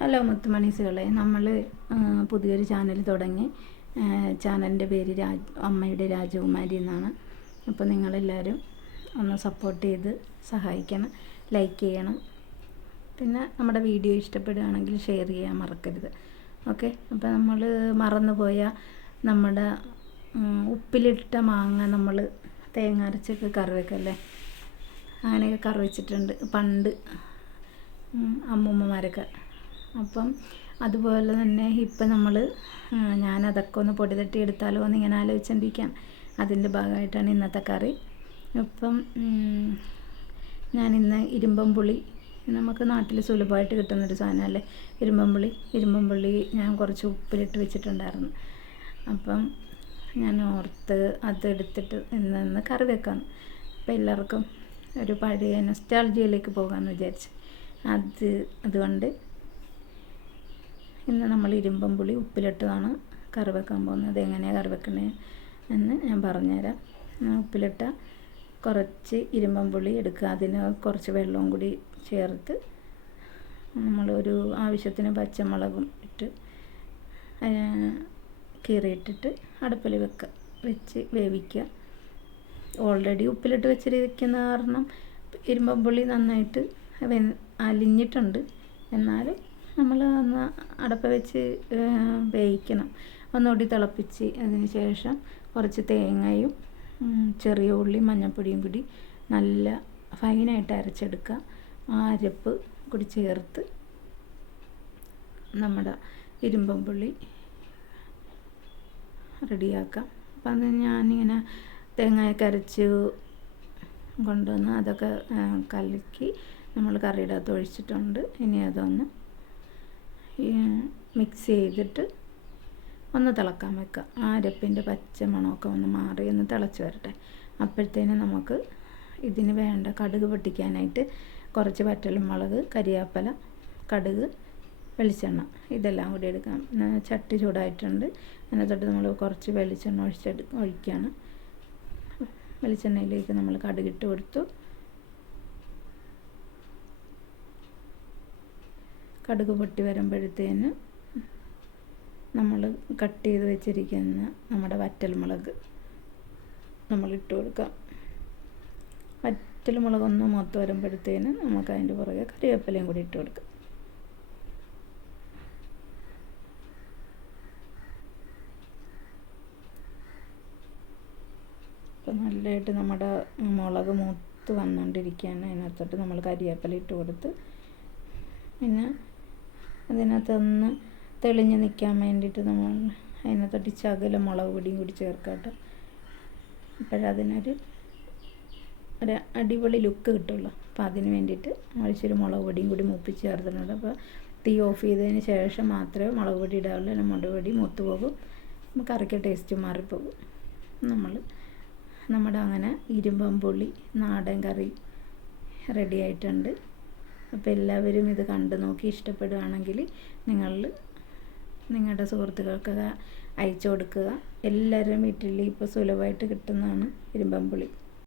Hello മുത്തുമണീസുകളെ, നമ്മൾ പുതിയൊരു channel തുടങ്ങി. ചാനലിൻ്റെ പേര് അമ്മയുടെ രാജകുമാരി എന്നാണ്. അപ്പോൾ നിങ്ങളെല്ലാവരും ഒന്ന് സപ്പോർട്ട് ചെയ്ത് സഹായിക്കണം, ലൈക്ക് ചെയ്യണം. പിന്നെ നമ്മുടെ വീഡിയോ ഇഷ്ടപ്പെടുകയാണെങ്കിൽ ഷെയർ ചെയ്യാൻ മറക്കരുത്. ഓക്കെ. അപ്പോൾ നമ്മൾ മറന്നുപോയ നമ്മുടെ ഉപ്പിലിട്ട മാങ്ങ നമ്മൾ തേങ്ങ അരച്ചൊക്കെ കറി വെക്കല്ലേ, അങ്ങനെയൊക്കെ കറി വെച്ചിട്ടുണ്ട് പണ്ട് അമ്മൂമ്മമാരൊക്കെ. അപ്പം അതുപോലെ തന്നെ ഇപ്പം ഞാനതൊക്കെ ഒന്ന് പൊടി തട്ടി എടുത്താലോ എന്ന് ഇങ്ങനെ ആലോചിച്ചുകൊണ്ടിരിക്കുകയാണ്. അതിൻ്റെ ഭാഗമായിട്ടാണ് ഇന്നത്തെ കറി. ഇപ്പം ഞാനിന്ന് ഇരുമ്പം പുളി, നമുക്ക് നാട്ടിൽ സുലഭമായിട്ട് കിട്ടുന്നൊരു സാധനമല്ലേ ഇരുമ്പം പുളി ഞാൻ കുറച്ച് ഉപ്പിലിട്ട് വെച്ചിട്ടുണ്ടായിരുന്നു. അപ്പം ഞാൻ ഓർത്ത് അതെടുത്തിട്ട് ഇന്ന് കറി വെക്കാം. അപ്പം എല്ലാവർക്കും ഒരു പഴയ നൊസ്റ്റാൾജിയയിലേക്ക് പോകാമെന്ന് വിചാരിച്ചു. അതുകൊണ്ട് ഇന്ന് നമ്മൾ ഇരുമ്പം പുളി ഉപ്പിലിട്ടതാണ് കറി വെക്കാൻ പോകുന്നത്. എങ്ങനെയാണ് കറി വെക്കണേ എന്ന് ഞാൻ പറഞ്ഞുതരാം. ഉപ്പിലിട്ട കുറച്ച് ഇരുമ്പം പുളി എടുക്കുക. അതിന് കുറച്ച് വെള്ളവും കൂടി ചേർത്ത് നമ്മളൊരു ആവശ്യത്തിന് പച്ചമുളകും ഇട്ട് കീറിയിട്ടിട്ട് അടുപ്പിൽ വെച്ച് വേവിക്കുക. ഓൾറെഡി ഉപ്പിലിട്ട് വെച്ചിരിക്കുന്ന കാരണം ഇരുമ്പം പുളി നന്നായിട്ട് അലിഞ്ഞിട്ടുണ്ട്. എന്നാലും നമ്മൾ ഒന്ന് അടുപ്പ് വെച്ച് വേവിക്കണം. ഒന്നുകൂടി തിളപ്പിച്ച് അതിന് ശേഷം കുറച്ച് തേങ്ങയും ചെറിയ ഉള്ളി മഞ്ഞൾപ്പൊടിയും കൂടി നല്ല ഫൈനായിട്ട് അരച്ചെടുക്കുക. ആ അരപ്പ് കൂടി ചേർത്ത് നമ്മുടെ ഇരുമ്പം പുളി റെഡിയാക്കാം. അപ്പം അത് ഞാനിങ്ങനെ തേങ്ങയൊക്കെ അരച്ച് കൊണ്ടുവന്ന് അതൊക്കെ കലക്കി നമ്മൾ കറിയുടെ അകത്ത് ഒഴിച്ചിട്ടുണ്ട്. ഇനി അതൊന്ന് മിക്സ് ചെയ്തിട്ട് ഒന്ന് തിളക്കാൻ വെക്കുക. ആ അരപ്പിൻ്റെ പച്ച മണമൊക്കെ ഒന്ന് മാറി ഒന്ന് തിളച്ച് വരട്ടെ. അപ്പോഴത്തേനും നമുക്ക് ഇതിന് വേണ്ട കടുക് പൊട്ടിക്കാനായിട്ട് കുറച്ച് വറ്റൽമുളക്, കരിവേപ്പില, കടുക്, വെളിച്ചെണ്ണ ഇതെല്ലാം കൂടി എടുക്കാം. ചട്ടി ചൂടായിട്ടുണ്ട്. അതിനകത്തോട്ട് നമ്മൾ കുറച്ച് വെളിച്ചെണ്ണ ഒഴിക്കുകയാണ്. വെളിച്ചെണ്ണയിലേക്ക് നമ്മൾ കടുകിട്ട് കൊടുത്തു. കടുക് പൊട്ടി വരുമ്പോഴത്തേന് നമ്മൾ കട്ട് ചെയ്ത് വെച്ചിരിക്കുന്ന നമ്മുടെ വറ്റൽമുളക് നമ്മളിട്ട് കൊടുക്കാം. വറ്റൽമുളകൊന്ന് മൂത്ത് വരുമ്പോഴത്തേന് നമുക്ക് അതിൻ്റെ പുറകെ കറിവേപ്പിലയും കൂടി ഇട്ട് കൊടുക്കാം. അപ്പോൾ നല്ലതായിട്ട് നമ്മുടെ മുളക് മൂത്ത് വന്നുകൊണ്ടിരിക്കുകയാണ്. അതിനകത്തോട്ട് നമ്മൾ കരിവേപ്പില ഇട്ട് കൊടുത്ത് പിന്നെ അതിനകത്തൊന്ന് തെളിഞ്ഞ് നിൽക്കാൻ വേണ്ടിയിട്ട് നമ്മൾ അതിനകത്തോട്ട് ശകലം മുളക് പൊടിയും കൂടി ചേർക്കട്ടെ. അപ്പോഴതിനൊരു അടിപൊളി ലുക്ക് കിട്ടുള്ളൂ. അപ്പോൾ അതിന് വേണ്ടിയിട്ട് ആവശ്യം മുളക് പൊടിയും കൂടി മൂപ്പിച്ച് ചേർത്തിട്ടുണ്ട്. അപ്പോൾ തീ ഓഫ് ചെയ്തതിന് ശേഷം മാത്രമേ മുളക് പൊടി ഇടാവുള്ളൂ. അല്ലെങ്കിൽ മുളക് പൊടി മൂത്ത് പോകും, കറിക്ക് ടേസ്റ്റ് മാറിപ്പോകും. നമ്മുടെ അങ്ങനെ ഇരുമ്പം പുളി നാടൻ കറി റെഡി ആയിട്ടുണ്ട്. അപ്പോൾ എല്ലാവരും ഇത് കണ്ടു നോക്കി ഇഷ്ടപ്പെടുകയാണെങ്കിൽ നിങ്ങളുടെ സുഹൃത്തുക്കൾക്കൊക്കെ അയച്ചു കൊടുക്കുക. എല്ലാവരും വീട്ടിൽ ഇപ്പോൾ സുലഭമായിട്ട് കിട്ടുന്നതാണ് ഇരുമ്പം പുളി.